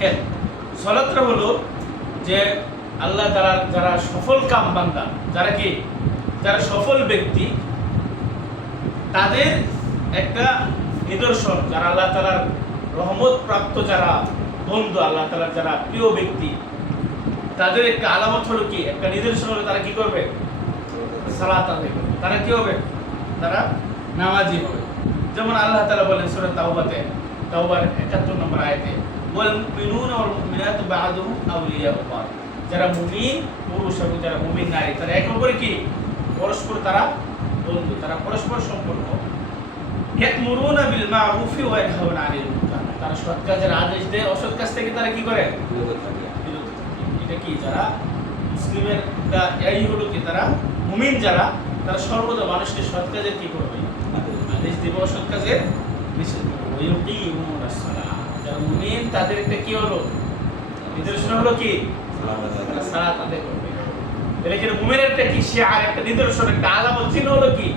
দেখেন সলাতটা হলো যে আল্লাহ তারা যারা সফল কাম বান্দা, যারা কি? যারা সফল ব্যক্তি, তাদের একটা নিদর্শন, যারা আল্লাহ তালার রহমত প্রাপ্ত যারা বন্ধু, আল্লাহ তালার যারা প্রিয় ব্যক্তি, তাদের একটা আলামত হলো কি? একটা নিদর্শন হলো তারা কি করবে? সালাত তারা কি হবে? তারা নামাজি হবে। যেমন আল্লাহ তালা বলেন সূরা তাওবাতে, তাওবার 71 নম্বর আয়াতে ওয়াল মুমিনুনা ওয়াল মুমিনাতু বা'দুহুম আউলিয়াউ বা'দ যারা মুমিন পুরুষ এবং যারা মুমিন নারী তারা একে অপরের কি? পরস্পর তারা বন্ধু তারা পরস্পর সম্পর্ক। ইয়া'মুরুনা বিল মা'রুফি ওয়া ইয়ানহাউনা আনিল মুনকার। তারা সৎ কাজের আদেশ দেয় অসৎ কাজ থেকে তারা কি করে? বিরত থাকে। এটা কি? যারা মুসলিমের এই হলো কি? তারা মুমিন যারা তারা সর্বদা মানুষকে সৎ কাজের কি করবে? আদেশ দেবে অসৎ কাজের। নিষেধ করবে মুমিন তাদের একটা কি হলো? নিদর্শন হলো কি? সালাত আদায় করবে। তাহলে এখানে মুমিনের একটা কি? শিয়ার একটা নিদর্শন একটা আলামত চিহ্ন হলো কি?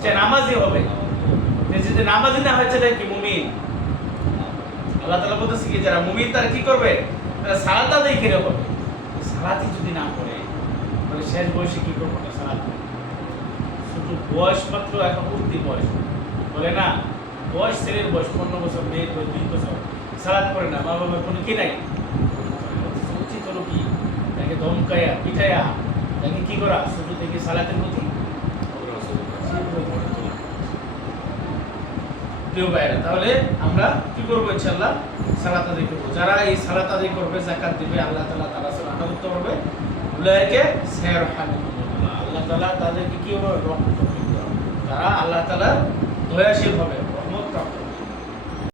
সে নামাজি হবে। যে যে নামাজি না হয়েছে তাই কি? মুমিন। আল্লাহ তাআলা বলতেছে কি, যারা মুমিন, তারা কি করবে? তারা সালাত আদায় করে হবে সালাতই যদি না করে, তাহলে শেষ বয়সে কি করব? না সালাত শুধু বয়স মাত্র, এখন উঠতি বয়স। বলে না, বয়স ছেলের বয়স, পনেরো বছর, মেয়ের বয়স, দুই বছর। সালাত করে না, মা বাবার কোনো কি নাই? উচিত হলো কি? তাকে ধমকায়া পিঠায়া তাকে কি করা? শুধু থেকে সালাতের প্রতি? ভাইয়েরা, তাহলে আমরা কি করব ইনশাল্লাহ সালাত আদায় করব। যারা এই সালাত আদায় করবে, জাকাত দিবে, আল্লাহ তালা তারা আনা করতে পারবে উলাইকে সের আল্লাহ তালা তাদেরকে কি হবে করবে। তারা আল্লাহ তালা দয়াশীল হবে।